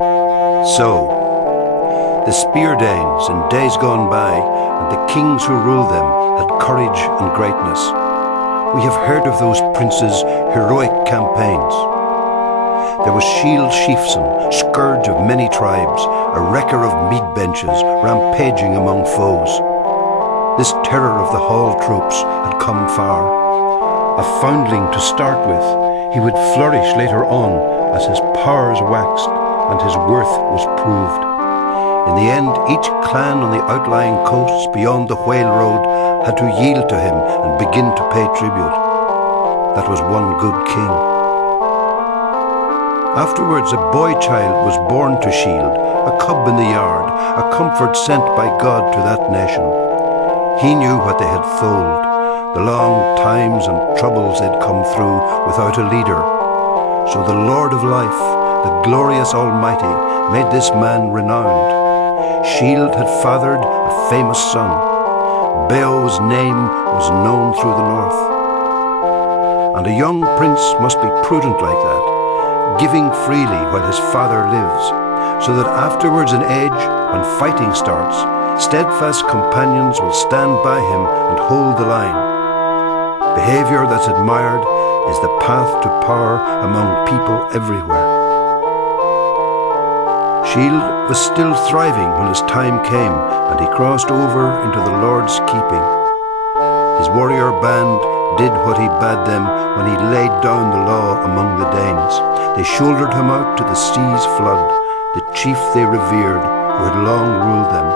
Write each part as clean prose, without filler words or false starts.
So, the Spear Danes in days gone by, and the kings who ruled them, had courage and greatness. We have heard of those princes' heroic campaigns. There was Shield Sheafson, scourge of many tribes, a wrecker of mead benches, rampaging among foes. This terror of the hall troops had come far. A foundling to start with, he would flourish later on as his powers waxed and his worth was proved. In the end, each clan on the outlying coasts beyond the Whale Road had to yield to him and begin to pay tribute. That was one good king. Afterwards, a boy child was born to Shield, a cub in the yard, a comfort sent by God to that nation. He knew what they had foaled, the long times and troubles they'd come through without a leader. So the Lord of Life, the glorious Almighty, made this man renowned. Shield had fathered a famous son. Beow's name was known through the north. And a young prince must be prudent like that, giving freely while his father lives, so that afterwards in age, when fighting starts, steadfast companions will stand by him and hold the line. Behaviour that's admired is the path to power among people everywhere. Shield was still thriving when his time came, and he crossed over into the Lord's keeping. His warrior band did what he bade them when he laid down the law among the Danes. They shouldered him out to the sea's flood, the chief they revered, who had long ruled them.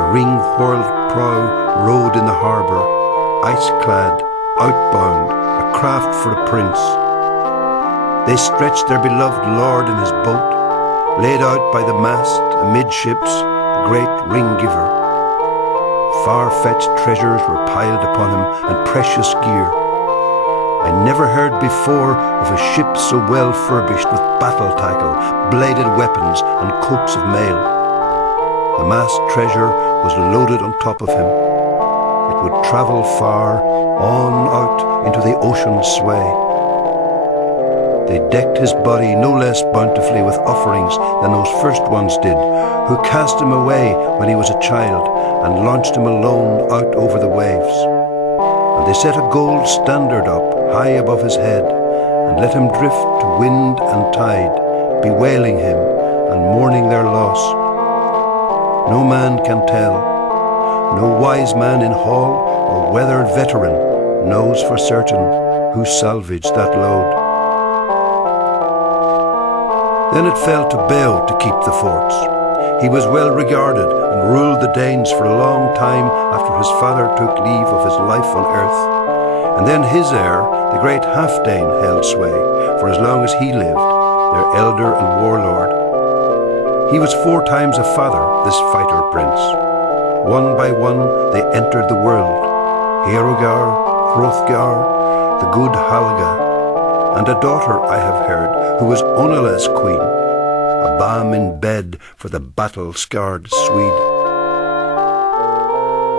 A ring-whirled prow rode in the harbour, ice-clad, outbound, a craft for a prince. They stretched their beloved lord in his boat, laid out by the mast, amidships, the great ring-giver. Far-fetched treasures were piled upon him, and precious gear. I never heard before of a ship so well furbished with battle tackle, bladed weapons, and coats of mail. The mast treasure was loaded on top of him. It would travel far, on out into the ocean's sway. They decked his body no less bountifully with offerings than those first ones did, who cast him away when he was a child and launched him alone out over the waves. And they set a gold standard up high above his head and let him drift to wind and tide, bewailing him and mourning their loss. No man can tell. No wise man in hall or weathered veteran knows for certain who salvaged that load. Then it fell to Beow to keep the forts. He was well regarded and ruled the Danes for a long time after his father took leave of his life on earth. And then his heir, the great Half-Dane, held sway for as long as he lived, their elder and warlord. He was 4 times a father, this fighter prince. One by one they entered the world, Herogar, Hrothgar, the good Halga, and a daughter I have heard, who was Onala's queen, a balm in bed for the battle-scarred Swede.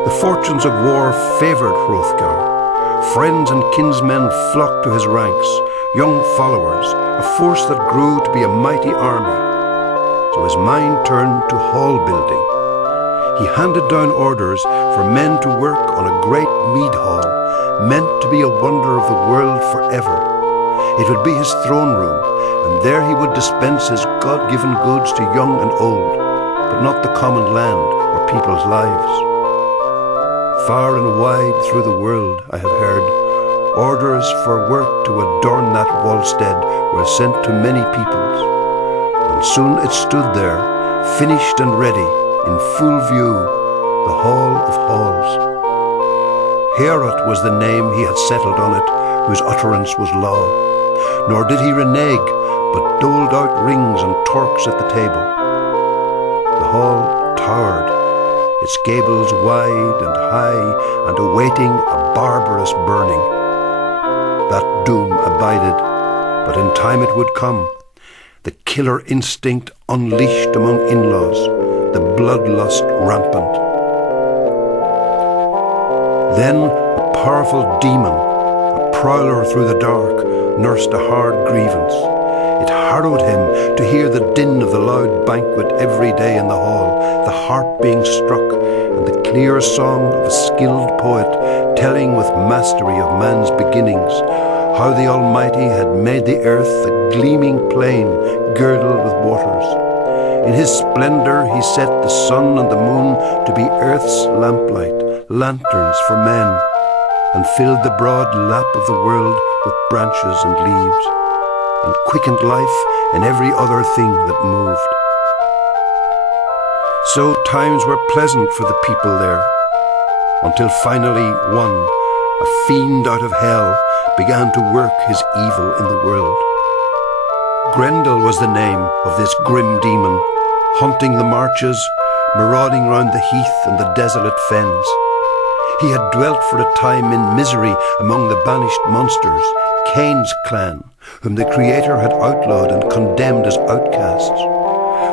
The fortunes of war favoured Hrothgar. Friends and kinsmen flocked to his ranks, young followers, a force that grew to be a mighty army. So his mind turned to hall building. He handed down orders for men to work on a great mead hall, meant to be a wonder of the world forever. It would be his throne room, and there he would dispense his God-given goods to young and old, but not the common land or people's lives. Far and wide through the world, I have heard, orders for work to adorn that wallstead were sent to many peoples, and soon it stood there, finished and ready, in full view, the Hall of Halls. Heorot was the name he had settled on it, whose utterance was law. Nor did he renege, but doled out rings and torques at the table. The hall towered, its gables wide and high, and awaiting a barbarous burning. That doom abided, but in time it would come, the killer instinct unleashed among in-laws, the bloodlust rampant. Then a powerful demon, a prowler through the dark, nursed a hard grievance. It harrowed him to hear the din of the loud banquet every day in the hall, the harp being struck, and the clear song of a skilled poet telling with mastery of man's beginnings, how the Almighty had made the earth a gleaming plain girdled with waters. In his splendor he set the sun and the moon to be earth's lamplight, lanterns for men, and filled the broad lap of the world with branches and leaves, and quickened life in every other thing that moved. So times were pleasant for the people there, until finally one, a fiend out of hell, began to work his evil in the world. Grendel was the name of this grim demon, haunting the marches, marauding round the heath and the desolate fens. He had dwelt for a time in misery among the banished monsters, Cain's clan, whom the Creator had outlawed and condemned as outcasts.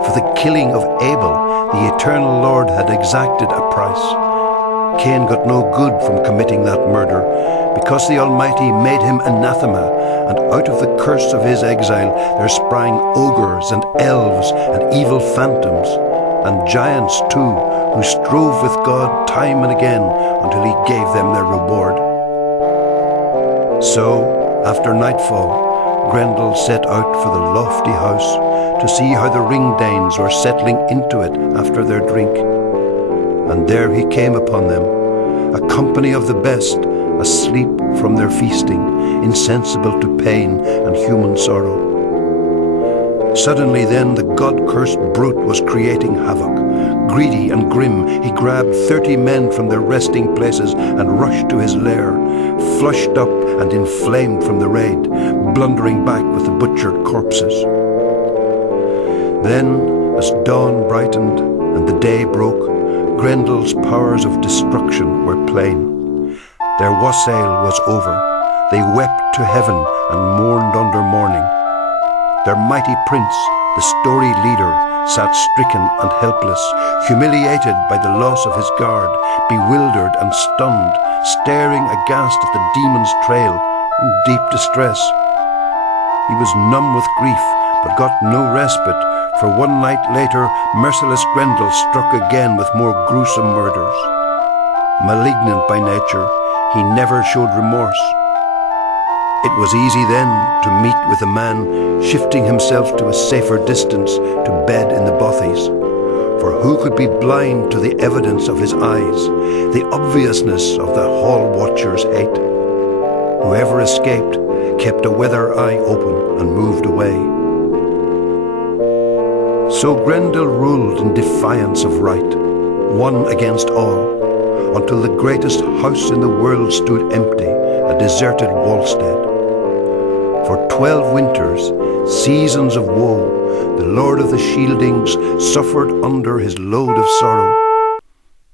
For the killing of Abel, the eternal Lord had exacted a price. Cain got no good from committing that murder, because the Almighty made him anathema, and out of the curse of his exile there sprang ogres and elves and evil phantoms, and giants too, who strove with God time and again until he gave them their reward. So, after nightfall, Grendel set out for the lofty house to see how the ring-danes were settling into it after their drink. And there he came upon them, a company of the best, asleep from their feasting, insensible to pain and human sorrow. Suddenly then the God-cursed brute was creating havoc. Greedy and grim, he grabbed 30 men from their resting places and rushed to his lair, flushed up and inflamed from the raid, blundering back with the butchered corpses. Then, as dawn brightened and the day broke, Grendel's powers of destruction were plain. Their wassail was over. They wept to heaven and mourned under mourning. Their mighty prince, the storied leader, sat stricken and helpless, humiliated by the loss of his guard, bewildered and stunned, staring aghast at the demon's trail, in deep distress. He was numb with grief, but got no respite, for one night later, merciless Grendel struck again with more gruesome murders. Malignant by nature, he never showed remorse. It was easy then to meet with a man shifting himself to a safer distance to bed in the bothies. For who could be blind to the evidence of his eyes, the obviousness of the hall watcher's hate? Whoever escaped kept a weather eye open and moved away. So Grendel ruled in defiance of right, one against all, until the greatest house in the world stood empty, a deserted wallstead. For 12 winters, seasons of woe, the Lord of the Shieldings suffered under his load of sorrow.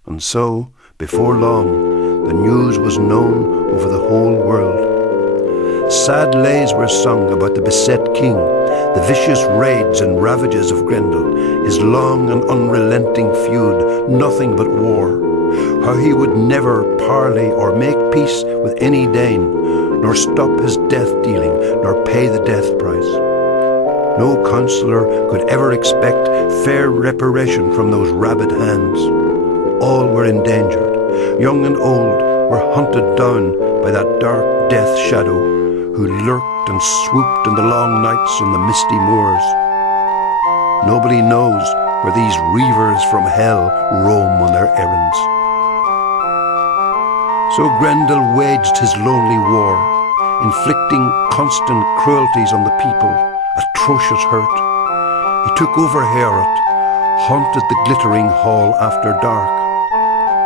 And so, before long, the news was known over the whole world. Sad lays were sung about the beset king, the vicious raids and ravages of Grendel, his long and unrelenting feud, nothing but war. How he would never parley or make peace with any Dane, nor stop his death-dealing, nor pay the death price. No counsellor could ever expect fair reparation from those rabid hands. All were endangered. Young and old were hunted down by that dark death shadow who lurked and swooped in the long nights on the misty moors. Nobody knows where these reavers from hell roam on their errands. So Grendel waged his lonely war, inflicting constant cruelties on the people, atrocious hurt. He took over Heorot, haunted the glittering hall after dark.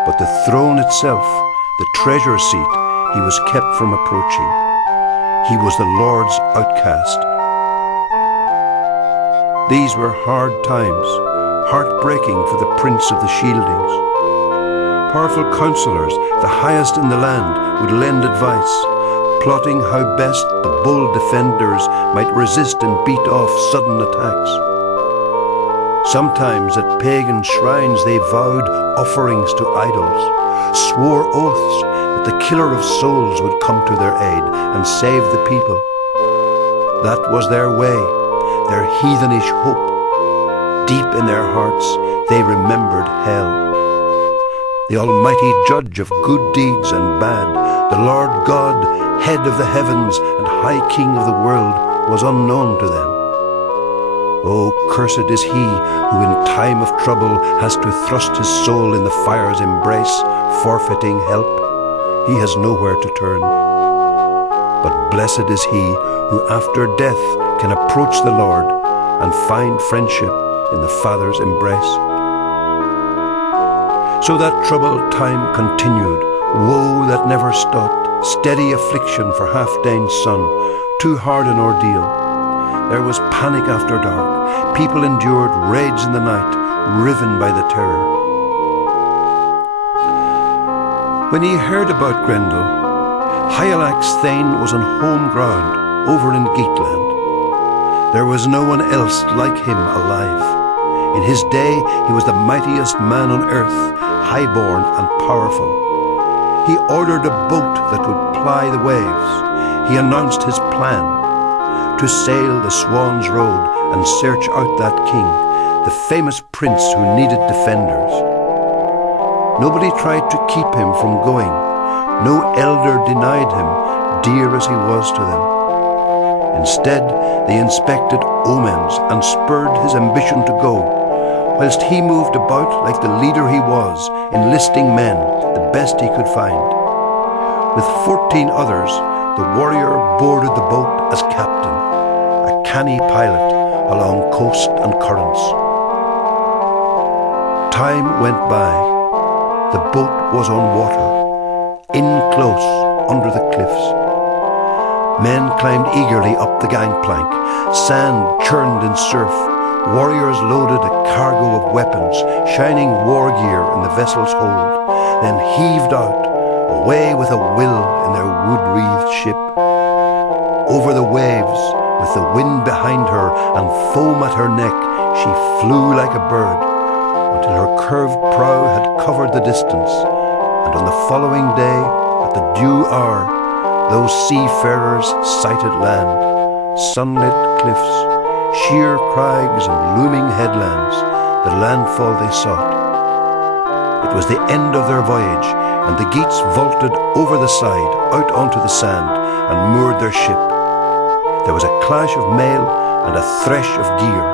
But the throne itself, the treasure seat, he was kept from approaching. He was the Lord's outcast. These were hard times, heartbreaking for the Prince of the Shieldings. Powerful counsellors, the highest in the land, would lend advice, plotting how best the bold defenders might resist and beat off sudden attacks. Sometimes at pagan shrines they vowed offerings to idols, swore oaths that the killer of souls would come to their aid and save the people. That was their way, their heathenish hope. Deep in their hearts they remembered hell. The Almighty Judge of good deeds and bad, the Lord God, head of the heavens and high King of the world, was unknown to them. Oh, cursed is he who in time of trouble has to thrust his soul in the fire's embrace, forfeiting help. He has nowhere to turn. But blessed is he who after death can approach the Lord and find friendship in the Father's embrace. So that troubled time continued, woe that never stopped, steady affliction for half-Dane's son, too hard an ordeal. There was panic after dark, people endured raids in the night, riven by the terror. When he heard about Grendel, Higelax's Thane was on home ground, over in Geatland. There was no one else like him alive. In his day he was the mightiest man on earth, highborn and powerful. He ordered a boat that would ply the waves. He announced his plan to sail the Swan's Road and search out that king, the famous prince who needed defenders. Nobody tried to keep him from going. No elder denied him, dear as he was to them. Instead, they inspected omens and spurred his ambition to go, whilst he moved about like the leader he was, enlisting men, the best he could find. With 14 others, the warrior boarded the boat as captain, a canny pilot along coast and currents. Time went by. The boat was on water, in close under the cliffs. Men climbed eagerly up the gangplank. Sand churned in surf. Warriors loaded a cargo of weapons, shining war gear in the vessel's hold, then heaved out, away with a will in their wood-wreathed ship. Over the waves, with the wind behind her and foam at her neck, she flew like a bird, until her curved prow had covered the distance, and on the following day, at the due hour, those seafarers sighted land, sunlit cliffs, sheer crags and looming headlands, the landfall they sought. It was the end of their voyage, and the Geats vaulted over the side, out onto the sand, and moored their ship. There was a clash of mail and a thresh of gear.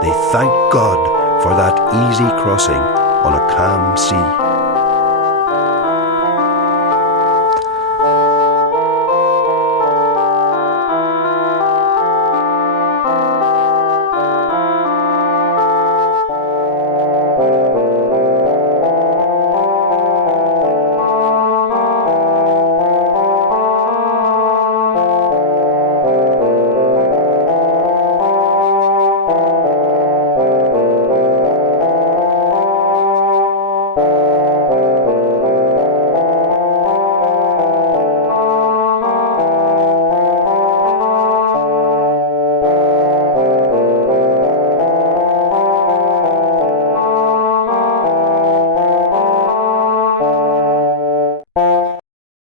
They thanked God for that easy crossing on a calm sea.